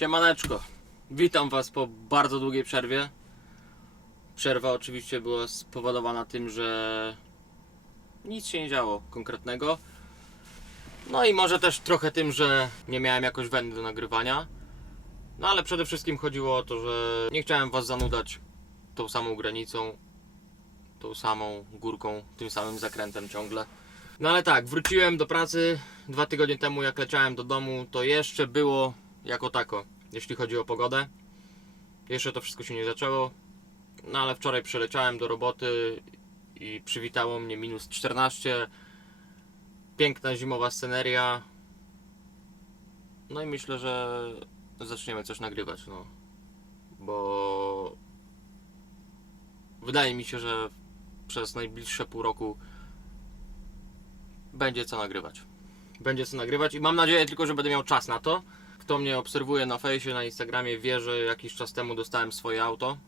Siemaneczko, witam Was po bardzo długiej przerwie. Przerwa oczywiście była spowodowana tym, że nic się nie działo konkretnego. No i może też trochę tym, że nie miałem jakoś weny do nagrywania. No ale przede wszystkim chodziło o to, że nie chciałem Was zanudzać tą samą granicą, tą samą górką, tym samym zakrętem ciągle. No ale tak, wróciłem do pracy 2 tygodnie temu, jak leciałem do domu, to jeszcze było jako tako, jeśli chodzi o pogodę. Jeszcze to wszystko się nie zaczęło. No ale wczoraj przyleciałem do roboty i przywitało mnie minus 14. Piękna zimowa sceneria. No i myślę, że zaczniemy coś nagrywać, no. Bo wydaje mi się, że przez najbliższe pół roku będzie co nagrywać. Będzie co nagrywać i mam nadzieję tylko, że będę miał czas na to. Kto mnie obserwuje na fejsie, na Instagramie, wie, że jakiś czas temu dostałem swoje auto,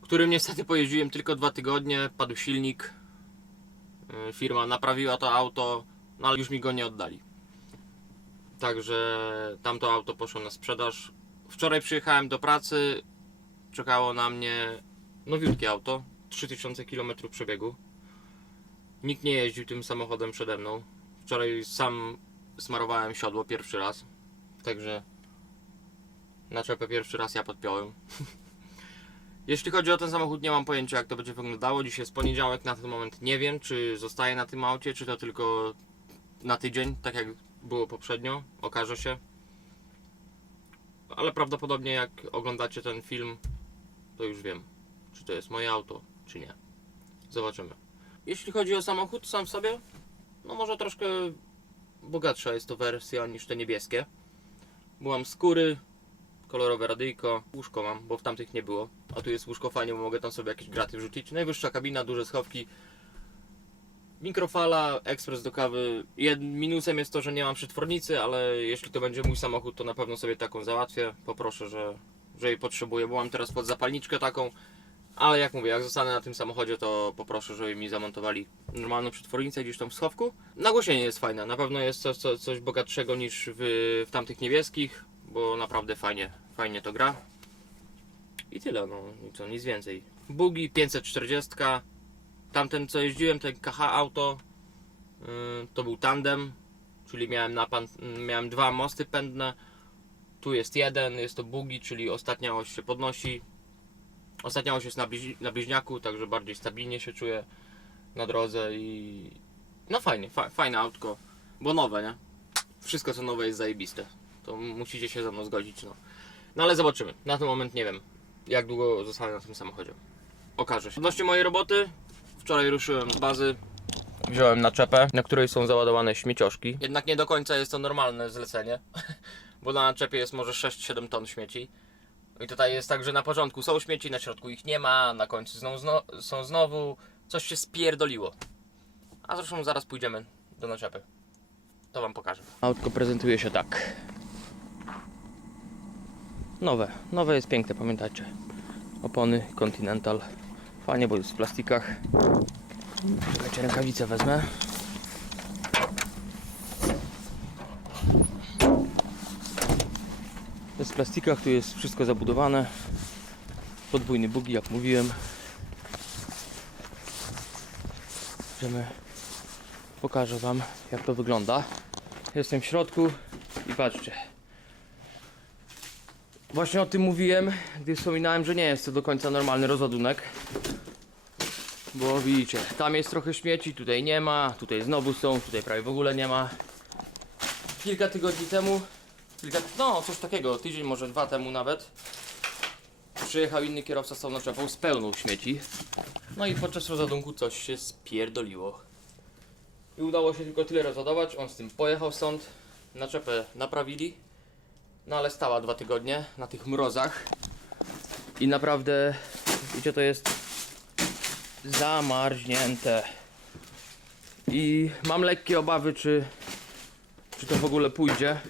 którym niestety pojeździłem tylko 2 tygodnie, padł silnik, firma naprawiła to auto, no ale już mi go nie oddali. Także tamto auto poszło na sprzedaż. Wczoraj przyjechałem do pracy, czekało na mnie nowiutkie auto, 3000 km przebiegu. Nikt nie jeździł tym samochodem przede mną. Wczoraj sam smarowałem siodło pierwszy raz, także naczepę pierwszy raz ja podpiąłem. Jeśli chodzi o ten samochód, nie mam pojęcia, jak to będzie wyglądało. Dzisiaj jest poniedziałek, na ten moment nie wiem, czy zostaję na tym aucie, czy to tylko na tydzień, tak jak było poprzednio, okaże się. Ale prawdopodobnie jak oglądacie ten film, to już wiem, czy to jest moje auto, czy nie. Zobaczymy. Jeśli chodzi o samochód sam w sobie, no może troszkę bogatsza jest to wersja niż te niebieskie. Bo mam skóry, kolorowe radyjko, łóżko mam, bo w tamtych nie było. A tu jest łóżko fajnie, bo mogę tam sobie jakieś graty wrzucić. Najwyższa kabina, duże schowki. Mikrofala, ekspres do kawy. Minusem jest to, że nie mam przetwornicy, ale jeśli to będzie mój samochód, to na pewno sobie taką załatwię. Poproszę, że jej potrzebuję, bo mam teraz pod zapalniczkę taką. Ale jak mówię, jak zostanę na tym samochodzie, to poproszę, żeby mi zamontowali normalną przetwornicę gdzieś tam w schowku. Nagłośnienie jest fajne, na pewno jest coś bogatszego niż w tamtych niebieskich, bo naprawdę fajnie to gra. I tyle, no nic więcej. Bugi 540, tamten co jeździłem, ten KH auto, to był tandem, czyli miałem 2 mosty pędne. Tu jest jeden, jest to bugi, czyli ostatnia oś się podnosi. Ostatnia oś jest na bliźniaku, także bardziej stabilnie się czuję na drodze i no fajne autko, bo nowe, nie? Wszystko co nowe jest zajebiste, to musicie się ze mną zgodzić, no. No ale zobaczymy, na ten moment nie wiem, jak długo zostanę na tym samochodzie. Okaże się. Odnośnie mojej roboty, wczoraj ruszyłem z bazy, wziąłem naczepę, na której są załadowane śmiecioszki. Jednak nie do końca jest to normalne zlecenie, bo na naczepie jest może 6-7 ton śmieci. I tutaj jest tak, że na początku są śmieci, na środku ich nie ma, na końcu są znowu, coś się spierdoliło. A zresztą zaraz pójdziemy do naczepy. To wam pokażę. Autko prezentuje się tak. Nowe jest piękne, pamiętajcie. Opony Continental. Fajnie, bo jest w plastikach. Czekajcie, rękawicę wezmę. Jest w plastikach, tu jest wszystko zabudowane. Podwójny bugi, jak mówiłem. Pokażę wam, jak to wygląda. Jestem w środku i patrzcie. Właśnie o tym mówiłem, gdy wspominałem, że nie jest to do końca normalny rozładunek. Bo widzicie, tam jest trochę śmieci, tutaj nie ma, tutaj znowu są, tutaj prawie w ogóle nie ma. Kilka tygodni temu, no coś takiego, tydzień, może 2 temu nawet, przyjechał inny kierowca z tą naczepą z pełną śmieci. No i podczas rozładunku coś się spierdoliło. I udało się tylko tyle rozładować, on z tym pojechał stąd, naczepę naprawili. No ale stała 2 tygodnie na tych mrozach. I naprawdę, wiecie, to jest zamarznięte. I mam lekkie obawy, czy to w ogóle pójdzie.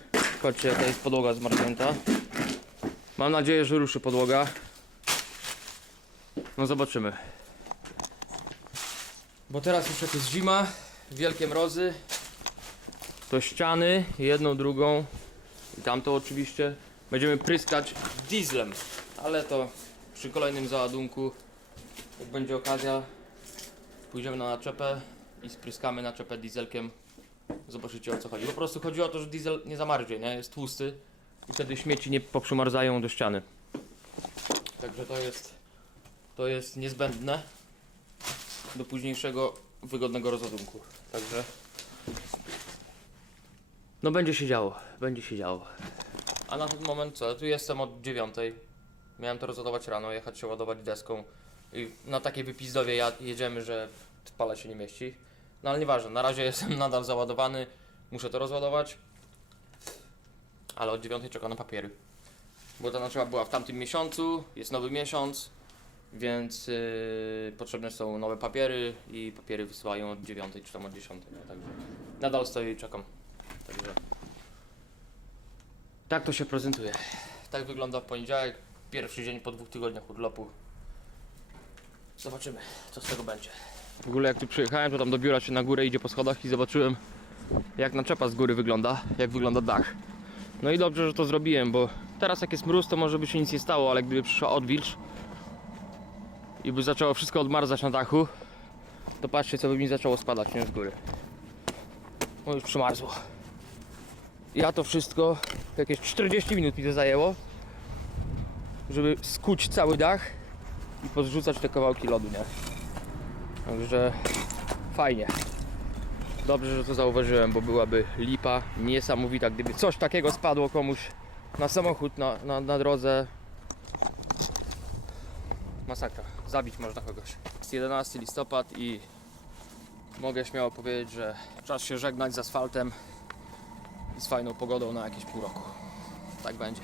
Patrzcie, jaka jest podłoga zmarznięta. Mam nadzieję, że ruszy podłoga. No zobaczymy. Bo teraz już jak jest zima, wielkie mrozy, to ściany, jedną, drugą i tamto oczywiście będziemy pryskać dieslem, ale to przy kolejnym załadunku, jak będzie okazja, pójdziemy na naczepę i spryskamy naczepę dieselkiem. Zobaczycie, o co chodzi. Po prostu chodzi o to, że diesel nie zamarznie, nie? Jest tłusty i wtedy śmieci nie poprzymarzają do ściany. Także to jest niezbędne do późniejszego wygodnego rozładunku. Także no będzie się działo, będzie się działo. A na ten moment co? Tu jestem od 9. Miałem to rozładować rano, jechać się ładować deską i na takiej wypizdowie jedziemy, że pala się nie mieści. No ale nieważne, na razie jestem nadal załadowany, muszę to rozładować. Ale od 9 czekam na papiery. Bo ta naczepa była w tamtym miesiącu, jest nowy miesiąc, więc potrzebne są nowe papiery i papiery wysyłają od 9 czy tam od 10. No, także nadal stoję i czekam. Także tak to się prezentuje. Tak wygląda w poniedziałek, pierwszy dzień po 2 tygodniach urlopu. Zobaczymy, co z tego będzie. W ogóle jak tu przyjechałem, to tam do biura się na górę idzie po schodach i zobaczyłem, jak naczepa z góry wygląda, jak wygląda dach. No i dobrze, że to zrobiłem, bo teraz jak jest mróz, to może by się nic nie stało, ale gdyby przyszła odwilż i by zaczęło wszystko odmarzać na dachu, to patrzcie, co by mi zaczęło spadać, nie, z góry. No już przymarzło. Ja to wszystko, jakieś 40 minut mi to zajęło, żeby skuć cały dach i podrzucać te kawałki lodu, nie? Także fajnie. Dobrze, że to zauważyłem, bo byłaby lipa niesamowita, gdyby coś takiego spadło komuś na samochód, na drodze. Masakra. Zabić można kogoś. Jest 11 listopad i mogę śmiało powiedzieć, że czas się żegnać z asfaltem i z fajną pogodą na jakieś pół roku. Tak będzie.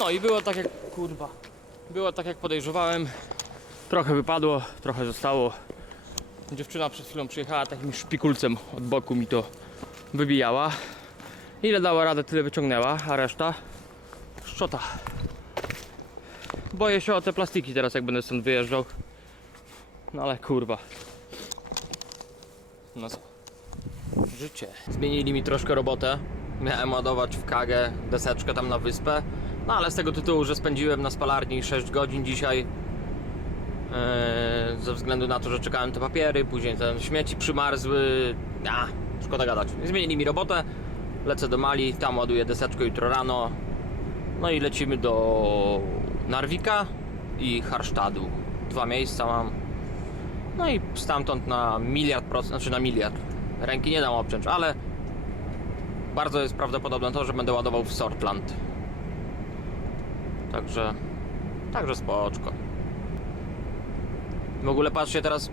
No i było tak jak, kurwa, było tak jak podejrzewałem. Trochę wypadło, trochę zostało. Dziewczyna przed chwilą przyjechała takim szpikulcem od boku, mi to wybijała. Ile dała radę, tyle wyciągnęła, a reszta szczota. Boję się o te plastiki teraz, jak będę stąd wyjeżdżał. No ale kurwa. No co? Życie. Zmienili mi troszkę robotę. Miałem ładować w Kagę deseczkę tam na wyspę. No ale z tego tytułu, że spędziłem na spalarni 6 godzin dzisiaj. Ze względu na to, że czekałem te papiery, później te śmieci przymarzły. Szkoda gadać. Zmienili mi robotę. Lecę do Mali, tam ładuję deseczkę jutro rano. No i lecimy do Narvika i Harstadu. 2 miejsca mam. No i stamtąd na 1,000,000%, znaczy na 1,000,000,000. Ręki nie dam obciąć, ale bardzo jest prawdopodobne to, że będę ładował w Sortland. Także spoczko. W ogóle patrzcie, teraz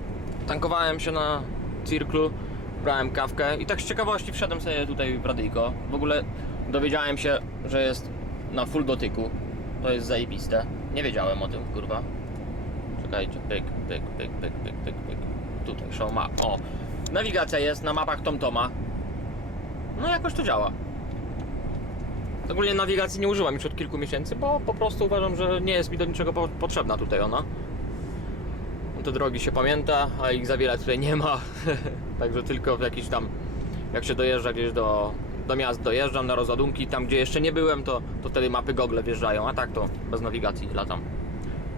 tankowałem się na Cirklu, brałem kawkę i tak z ciekawości wszedłem sobie tutaj w radyjko. W ogóle dowiedziałem się, że jest na full dotyku. To jest zajebiste. Nie wiedziałem o tym, kurwa. Czekajcie, pyk. Tutaj show map. O! Nawigacja jest na mapach TomToma. No jakoś to działa. Ogólnie nawigacji nie używam już od kilku miesięcy, bo po prostu uważam, że nie jest mi do niczego potrzebna tutaj ona. Te drogi się pamięta, a ich za wiele tutaj nie ma. Także tylko w jakiś tam, jak się dojeżdża gdzieś do miast, dojeżdżam na rozładunki, tam gdzie jeszcze nie byłem, to wtedy mapy Google wjeżdżają, a tak to bez nawigacji latam.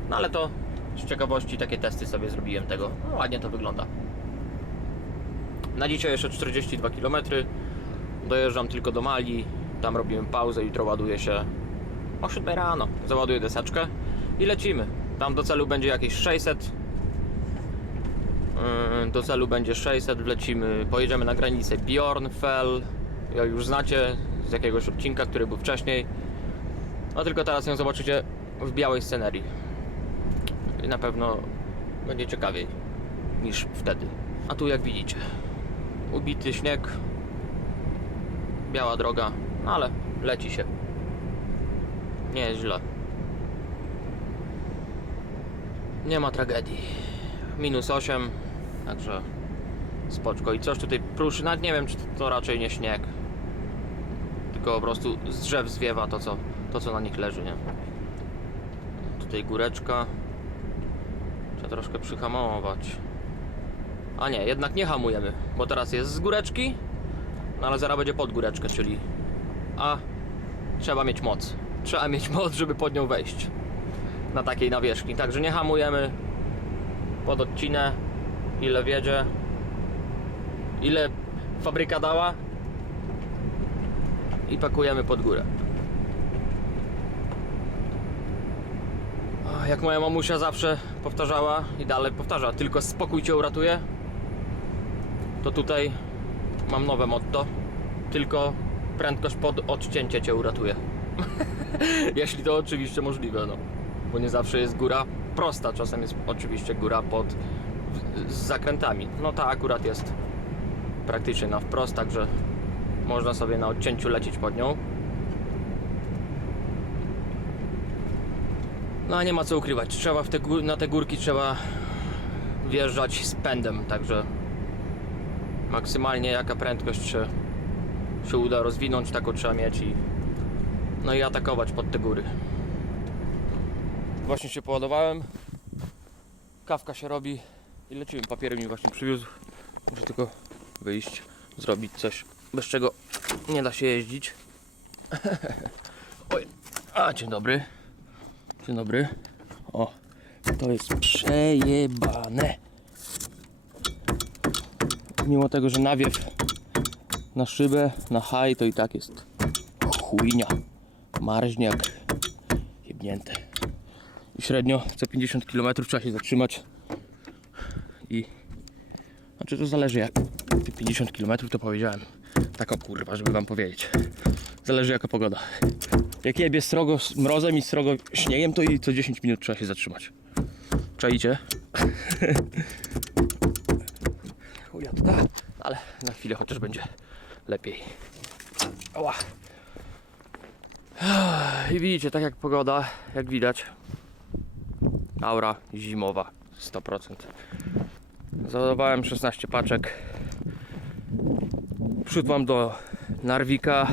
No ale to z ciekawości takie testy sobie zrobiłem tego. No, ładnie to wygląda. Na dzisiaj jeszcze 42 km. Dojeżdżam tylko do Mali, tam robimy pauzę, jutro ładuję się o 7 rano. Załaduję deseczkę i lecimy. Tam do celu będzie jakieś 600. Do celu będzie 600, wlecimy, pojedziemy na granicę Bjornfell. Ja już znacie z jakiegoś odcinka, który był wcześniej. No tylko teraz ją zobaczycie w białej scenerii. I na pewno będzie ciekawiej niż wtedy. A tu jak widzicie, ubity śnieg, biała droga, no ale leci się. Nie jest źle. Nie ma tragedii. -8, także spoczko. I coś tutaj pruszy, nawet nie wiem, czy to raczej nie śnieg, tylko po prostu z drzew zwiewa to co na nich leży, nie? Tutaj góreczka. Trzeba troszkę przyhamować. A nie, jednak nie hamujemy, bo teraz jest z góreczki, no ale zaraz będzie pod góreczkę, czyli trzeba mieć moc. trzeba mieć moc, żeby pod nią wejść na takiej nawierzchni. Także nie hamujemy pod odcinę, ile wiedzie, ile fabryka dała i pakujemy pod górę. Jak moja mamusia zawsze powtarzała i dalej powtarza, tylko spokój cię uratuje, to tutaj mam nowe motto, tylko prędkość pod odcięcie cię uratuje. Jeśli to oczywiście możliwe, no. Bo nie zawsze jest góra prosta, czasem jest oczywiście góra z zakrętami. No ta akurat jest praktycznie na wprost, także można sobie na odcięciu lecieć pod nią. No a nie ma co ukrywać, trzeba na te górki trzeba wjeżdżać z pędem, także maksymalnie jaka prędkość się uda rozwinąć, taką trzeba mieć no i atakować pod te góry. Właśnie się poładowałem, kawka się robi i lecimy. Papiery mi właśnie przywiózł, muszę tylko wyjść, zrobić coś, bez czego nie da się jeździć. Oj, dzień dobry. Dzień dobry. O, to jest przejebane. Mimo tego, że nawiew na szybę, na haj, to i tak jest chujnia, marźniak, jebnięte. I średnio co 50 km trzeba się zatrzymać i... Znaczy to zależy jak... 50 km to powiedziałem. Tak o kurwa, żeby wam powiedzieć. Zależy jaka pogoda. Jak jebie srogo mrozem i srogo śniegiem, to i co 10 minut trzeba się zatrzymać. Czaicie? Chujatka, ale na chwilę chociaż będzie lepiej. Oła. I widzicie, tak jak pogoda, jak widać, aura zimowa 100%. Załadowałem 16 paczek. Przód mam do Narvika,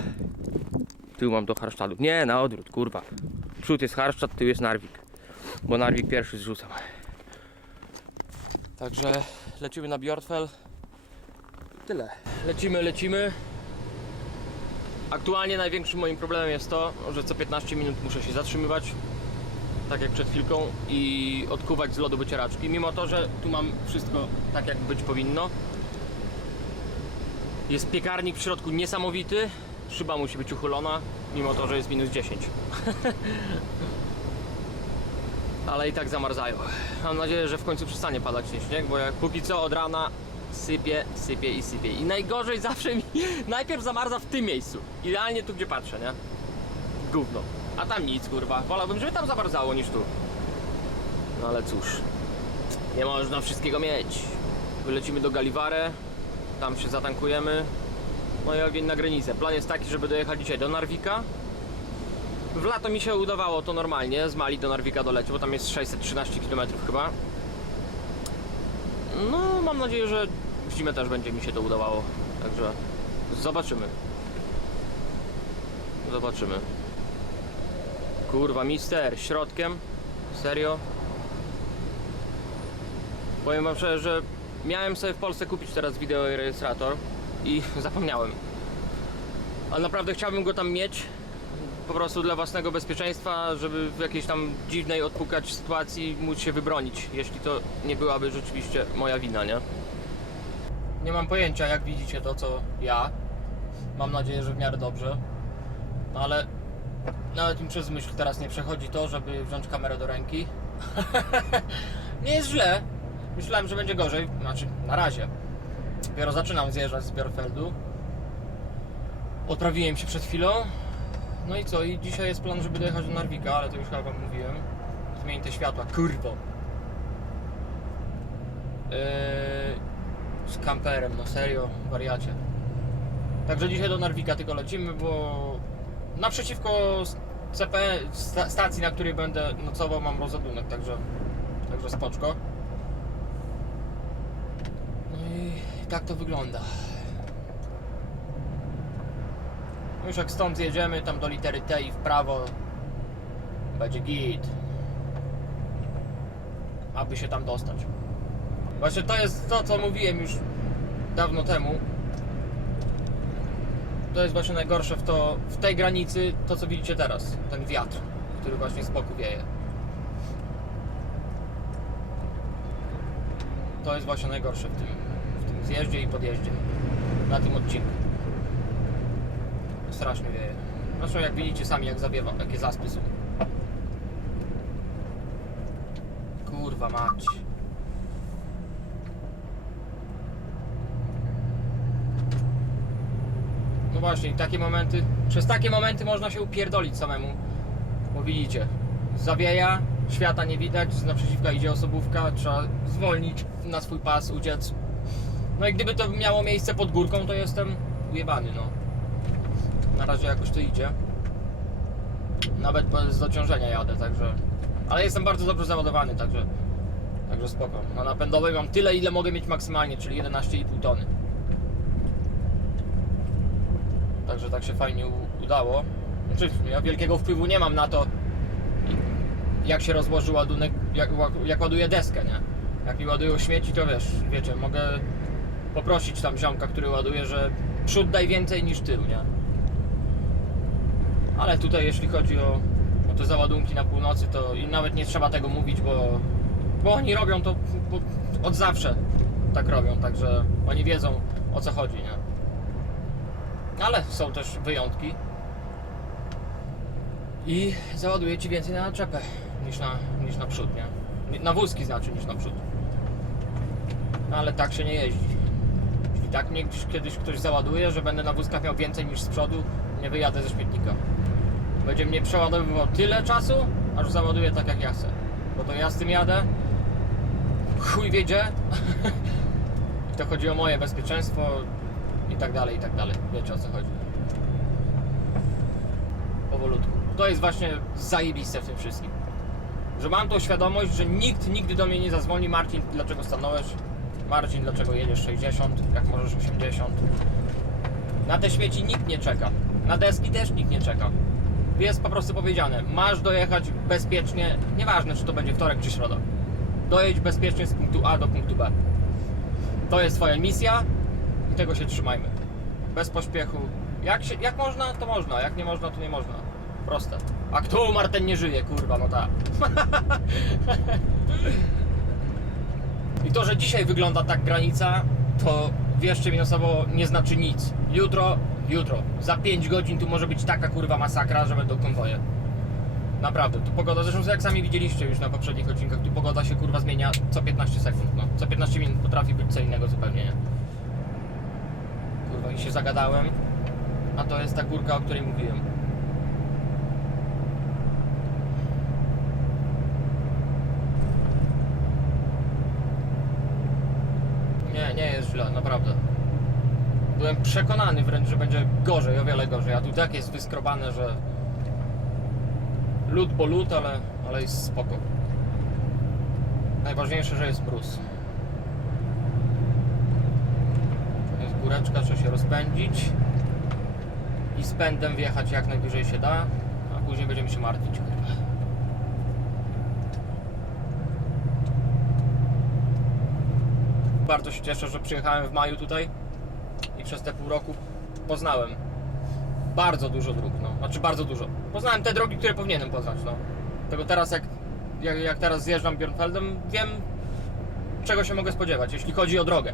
tył mam do Harstadu. Nie, na odwrót, kurwa. Przód jest Harstad, tył jest Narvik. Bo Narvik pierwszy zrzucam. Także lecimy na Bjortfell. Tyle. Lecimy. Aktualnie największym moim problemem jest to, że co 15 minut muszę się zatrzymywać, tak jak przed chwilką, i odkuwać z lodu wycieraczki. Mimo to, że tu mam wszystko tak jak być powinno. Jest piekarnik w środku niesamowity. Szyba musi być uchylona, mimo to, że jest minus 10. Ale i tak zamarzają. Mam nadzieję, że w końcu przestanie padać ten śnieg, bo jak póki co od rana sypie. I najgorzej zawsze mi najpierw zamarza w tym miejscu. Idealnie tu, gdzie patrzę, nie? Gówno. A tam nic, kurwa. Wolałbym, żeby tam zamarzało niż tu. No ale cóż. Nie można wszystkiego mieć. Wylecimy do Gallivare. Tam się zatankujemy. No i ogień na granicę. Plan jest taki, żeby dojechać dzisiaj do Narvika. W lato mi się udawało to normalnie, z Mali do Narvika dolecieć, bo tam jest 613 km chyba. No, mam nadzieję, że w zimę też będzie mi się to udawało. Także zobaczymy. Kurwa, mister, środkiem? Serio? Powiem wam szczerze, że miałem sobie w Polsce kupić teraz wideo i rejestrator i zapomniałem. Ale naprawdę chciałbym go tam mieć. Po prostu dla własnego bezpieczeństwa, żeby w jakiejś tam dziwnej odpukać sytuacji móc się wybronić, jeśli to nie byłaby rzeczywiście moja wina, nie? Nie mam pojęcia, jak widzicie to, co ja. Mam nadzieję, że w miarę dobrze. No ale nawet mi przez myśl teraz nie przechodzi to, żeby wziąć kamerę do ręki. Nie jest źle. Myślałem, że będzie gorzej. Znaczy, na razie. Dopiero zaczynam zjeżdżać z Bjorfeldu. Odprawiłem się przed chwilą. No i co? I dzisiaj jest plan, żeby dojechać do Narvika, ale to już chyba wam mówiłem. Zmienić te światła, kurwo. Z kamperem, no serio, wariacie. Także dzisiaj do Narvika tylko lecimy, bo naprzeciwko stacji, na której będę nocował, mam rozładunek, także spoczko. No i tak to wygląda. Już jak stąd zjedziemy tam do litery T i w prawo, będzie git, aby się tam dostać. Właśnie to jest to, co mówiłem już dawno temu, To jest właśnie najgorsze w tej granicy, to co widzicie teraz, ten wiatr, który właśnie z boku wieje. To jest właśnie najgorsze w tym zjeździe i podjeździe, na tym odcinku. Strasznie wieje. Zresztą jak widzicie sami, jak zawiewa, jakie zaspy są. Kurwa mać. No właśnie, i takie momenty, przez takie momenty można się upierdolić samemu. Bo widzicie, zawieja, świata nie widać, z naprzeciwka idzie osobówka, trzeba zwolnić na swój pas, uciec. No i gdyby to miało miejsce pod górką, to jestem ujebany, no. Na razie jakoś to idzie. Nawet bez dociążenia jadę, także... Ale jestem bardzo dobrze załadowany, także spoko. Na napędowej mam tyle, ile mogę mieć maksymalnie, czyli 11,5 tony. Także tak się fajnie udało. Znaczy, ja wielkiego wpływu nie mam na to, jak się rozłoży ładunek, jak ładuję deskę, nie? Jak mi ładują śmieci, to wiecie, mogę poprosić tam ziomka, który ładuje, że przód daj więcej niż tył, nie? Ale tutaj jeśli chodzi o te załadunki na północy, to i nawet nie trzeba tego mówić, bo oni robią to od zawsze tak robią, także oni wiedzą, o co chodzi, nie? Ale są też wyjątki i załaduje ci więcej na naczepę niż na przód, nie? Na wózki znaczy niż na przód. No ale tak się nie jeździ. I tak mnie kiedyś ktoś załaduje, że będę na wózkach miał więcej niż z przodu, nie wyjadę ze śmietnika. Będzie mnie przeładowywał tyle czasu, aż załaduję tak jak ja chcę. Bo to ja z tym jadę, chuj wiedzie. I to chodzi o moje bezpieczeństwo i tak dalej, i tak dalej. Wiecie, o co chodzi. Powolutku. To jest właśnie zajebiste w tym wszystkim. Że mam tą świadomość, że nikt nigdy do mnie nie zadzwoni: Marcin, dlaczego stanąłeś? Marcin, dlaczego jedziesz 60, jak możesz 80? Na te śmieci nikt nie czeka. Na deski też nikt nie czeka. Jest po prostu powiedziane: masz dojechać bezpiecznie, nieważne czy to będzie wtorek czy środa. Dojedź bezpiecznie z punktu A do punktu B. To jest twoja misja i tego się trzymajmy. Bez pośpiechu. Jak można, to można. Jak nie można, to nie można. Proste. A kto umarł, ten nie żyje, kurwa, no tak. I to, że dzisiaj wygląda tak granica, to wierzcie mi na słowo, nie znaczy nic. Jutro, za 5 godzin tu może być taka kurwa masakra, że będą konwoje. Naprawdę, tu pogoda, zresztą jak sami widzieliście już na poprzednich odcinkach, tu pogoda się kurwa zmienia co 15 sekund, no. Co 15 minut potrafi być co innego zupełnie, nie? Kurwa, i się zagadałem, a to jest ta górka, o której mówiłem. Nie jest źle, naprawdę. Byłem przekonany wręcz, że będzie gorzej, o wiele gorzej, a tu tak jest wyskrobane, że lód bo lód, ale jest spoko. Najważniejsze, że jest mróz. Jest góreczka, trzeba się rozpędzić i z pędem wjechać jak najwyżej się da, a później będziemy się martwić. Bardzo się cieszę, że przyjechałem w maju tutaj i przez te pół roku poznałem bardzo dużo dróg, no. Znaczy bardzo dużo. Poznałem te drogi, które powinienem poznać, no. Tego teraz jak teraz zjeżdżam Björnfeldem, wiem, czego się mogę spodziewać, jeśli chodzi o drogę.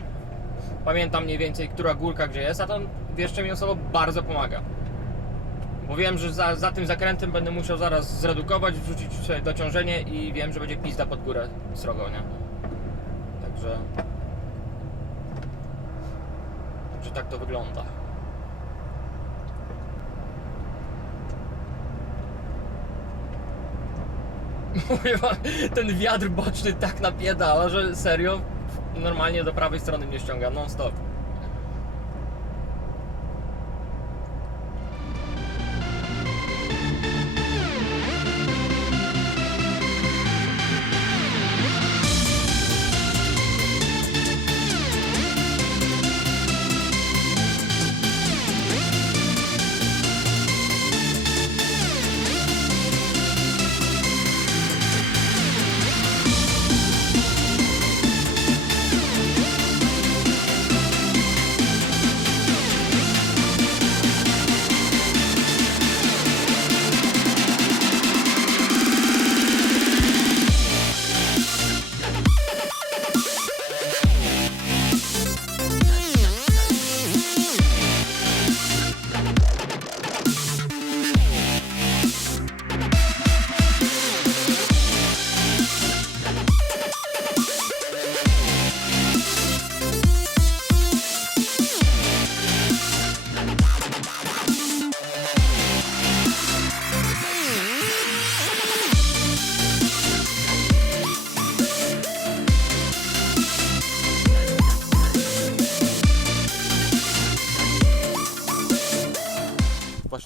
Pamiętam mniej więcej, która górka gdzie jest, a to wierzcie mi, osoba bardzo pomaga. Bo wiem, że za tym zakrętem będę musiał zaraz zredukować, wrzucić sobie dociążenie i wiem, że będzie pizda pod górę srogo, nie? Także tak to wygląda. Mówię wam, ten wiatr boczny tak napierdala, że serio normalnie do prawej strony mnie ściąga non stop.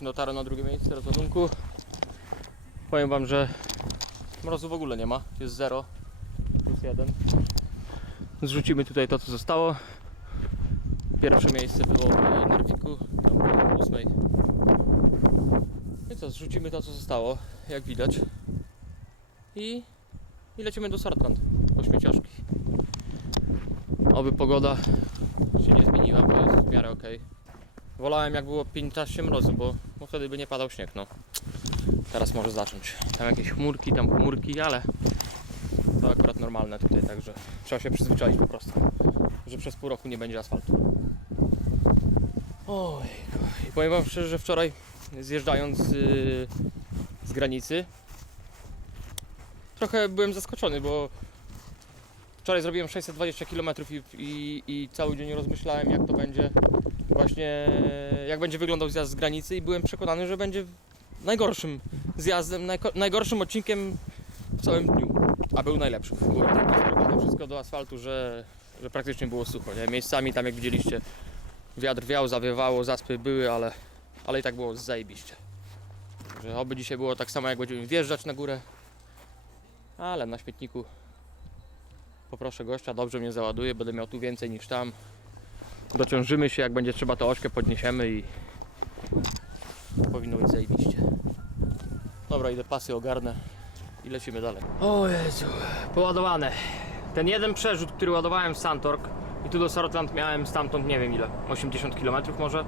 dotarłem na drugie miejsce rozładunku. Powiem wam, że mrozu w ogóle nie ma, jest 0 plus 1. Zrzucimy tutaj to, co zostało. Pierwsze miejsce było w Narwiku, tam było w 8. I co, zrzucimy to, co zostało, jak widać. I lecimy do Sortland po śmieciaszki. Oby pogoda się nie zmieniła, bo jest w miarę ok. Wolałem, jak było 15 mrozu, bo wtedy by nie padał śnieg, no. Teraz może zacząć. Tam jakieś chmurki, tam chmurki, ale to akurat normalne tutaj, także trzeba się przyzwyczaić po prostu, że przez pół roku nie będzie asfaltu. Ojejku. I powiem wam szczerze, że wczoraj zjeżdżając z granicy trochę byłem zaskoczony, bo wczoraj zrobiłem 620 km i cały dzień rozmyślałem, jak to będzie właśnie, jak będzie wyglądał zjazd z granicy i byłem przekonany, że będzie najgorszym zjazdem, najgorszym odcinkiem w całym dniu, a był najlepszy. Było tak zrobione wszystko do asfaltu, że praktycznie było sucho, nie? Miejscami tam, jak widzieliście, wiatr wiał, zawiewało, zaspy były, ale i tak było zajebiście. Że oby dzisiaj było tak samo, jak będziemy wjeżdżać na górę, ale na śmietniku poproszę gościa, dobrze mnie załaduje, będę miał tu więcej niż tam. Dociążymy się, jak będzie trzeba, to ośkę podniesiemy i powinno być zajebiście. Dobra, idę pasy ogarnę i lecimy dalej. O Jezu, poładowane. Ten jeden przerzut, który ładowałem w Sandtork i tu do Sortland miałem stamtąd nie wiem ile, 80 km może.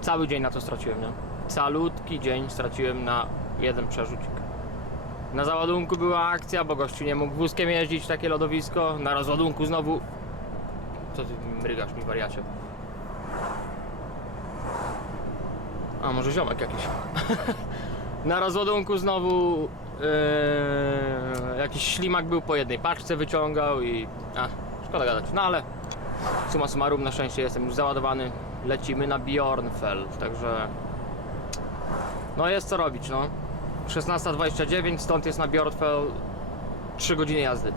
Cały dzień na to straciłem, nie? Calutki dzień straciłem na jeden przerzucik. Na załadunku była akcja, bo gościu nie mógł wózkiem jeździć, takie lodowisko. Na rozładunku znowu... Co ty mrygasz mi, wariacie? A, może ziomek jakiś. Na rozładunku znowu jakiś ślimak był, po jednej paczce wyciągał i... szkoda gadać. No ale summa summarum, na szczęście jestem już załadowany. Lecimy na Bjornfell, także... No jest co robić, no. 16:29, stąd jest na Bjornfell 3 godziny jazdy.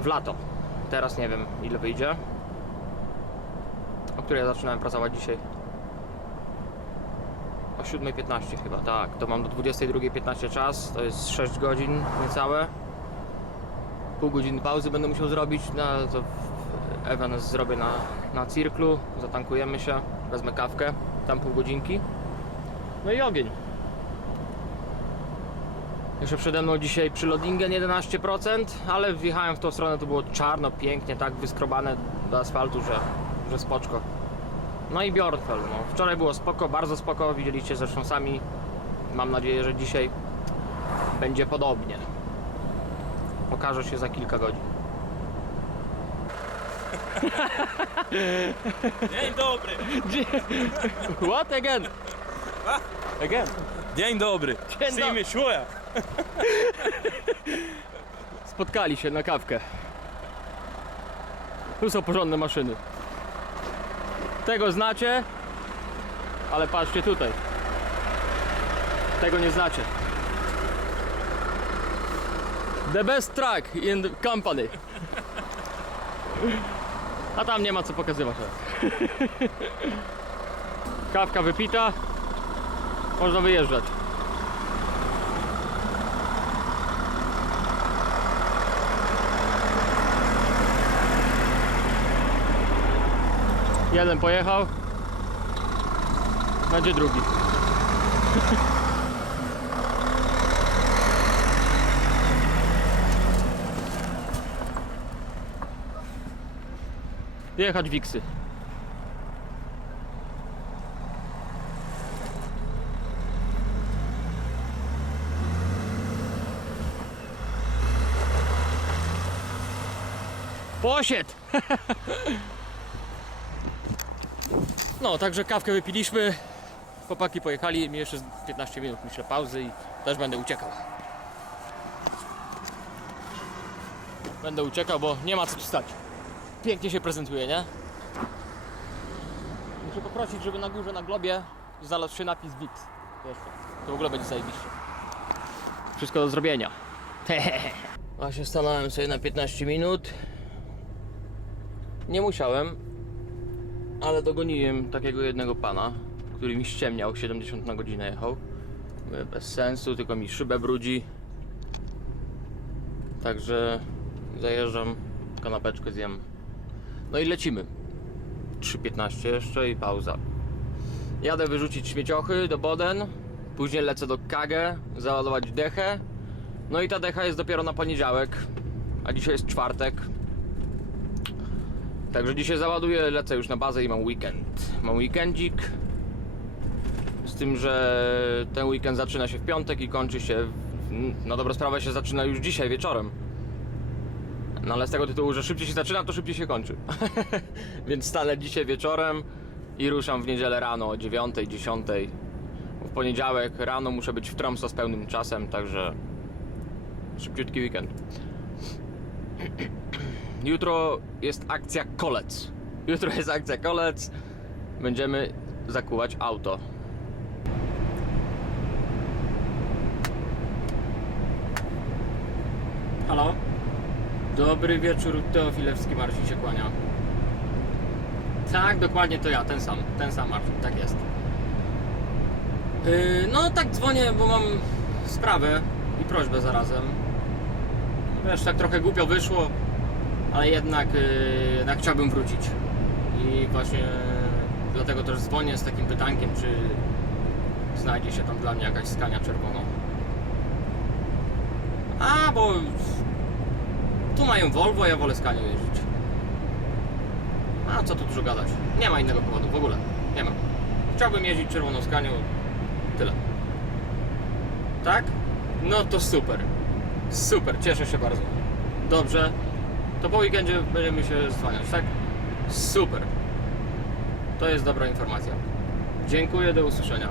W lato. Teraz nie wiem, ile wyjdzie. O której ja zaczynałem pracować dzisiaj? O 7:15 chyba, tak. To mam do 22:15 czas, to jest 6 godzin niecałe. Pół godziny pauzy będę musiał zrobić, no to event zrobię na Cirklu, zatankujemy się, wezmę kawkę, tam pół godzinki. No i ogień. Jeszcze przede mną dzisiaj przy Lodingen 11%, ale wjechałem w tą stronę, to było czarno, pięknie, tak wyskrobane do asfaltu, że spoczko. No i Bjornfell, no. Wczoraj było spoko, bardzo spoko, widzieliście zresztą sami. Mam nadzieję, że dzisiaj będzie podobnie. Pokaże się za kilka godzin. Dzień dobry! What again? Again? Dzień dobry! Dzień dobry. Szyję. Spotkali się na kawkę. Tu są porządne maszyny. Tego znacie, ale patrzcie tutaj. Tego nie znacie. The best track in the company. A tam nie ma co pokazywać. Kawka wypita. Można wyjeżdżać. Jeden pojechał. Będzie drugi. Jechać wiksy. Posied! No, także kawkę wypiliśmy. Chłopaki pojechali, mi jeszcze 15 minut myślę pauzy i też będę uciekał. Będę uciekał, bo nie ma co tu stać. Pięknie się prezentuje, nie? Muszę poprosić, żeby na górze, na globie znalazł się napis VIP. Jeszcze. To w ogóle będzie zajebiście. Wszystko do zrobienia. A się stanąłem sobie na 15 minut. Nie musiałem, ale dogoniłem takiego jednego pana, który mi ściemniał, 70 na godzinę jechał. Mówię, bez sensu, tylko mi szybę brudzi. Także zajeżdżam, kanapeczkę zjem. No i lecimy. 3:15 jeszcze i pauza. Jadę wyrzucić śmieciochy do Boden. Później lecę do Kagę, załadować dechę. No i ta decha jest dopiero na poniedziałek, a dzisiaj jest czwartek. Także dzisiaj załaduję, lecę już na bazę i mam weekend. Mam weekendzik. Z tym, że ten weekend zaczyna się w piątek i kończy się, na dobrą sprawę się zaczyna już dzisiaj wieczorem. No ale z tego tytułu, że szybciej się zaczyna, to szybciej się kończy. Więc stanę dzisiaj wieczorem i ruszam w niedzielę rano o 9, 10. W poniedziałek rano muszę być w Tromsø z pełnym czasem, także szybciutki weekend. Jutro jest akcja kolec. Jutro jest akcja kolec. Będziemy zakuwać auto. Halo? Dobry wieczór, Teofilewski Marcin się kłania. Tak, dokładnie to ja, ten sam Marcin, tak jest. No tak dzwonię, bo mam sprawę i prośbę zarazem. Wiesz, tak trochę głupio wyszło, ale jednak chciałbym wrócić. I właśnie dlatego też dzwonię z takim pytankiem, czy znajdzie się tam dla mnie jakaś Scania czerwona. A, bo tu mają Volvo, ja wolę Scanią jeździć. A co tu dużo gadać? Nie ma innego powodu, w ogóle. Nie ma. Chciałbym jeździć czerwoną Scanią. Tyle. Tak? No to super. Super, cieszę się bardzo. Dobrze. To po weekendzie będziemy się dzwonić, tak? Super. To jest dobra informacja. Dziękuję, do usłyszenia.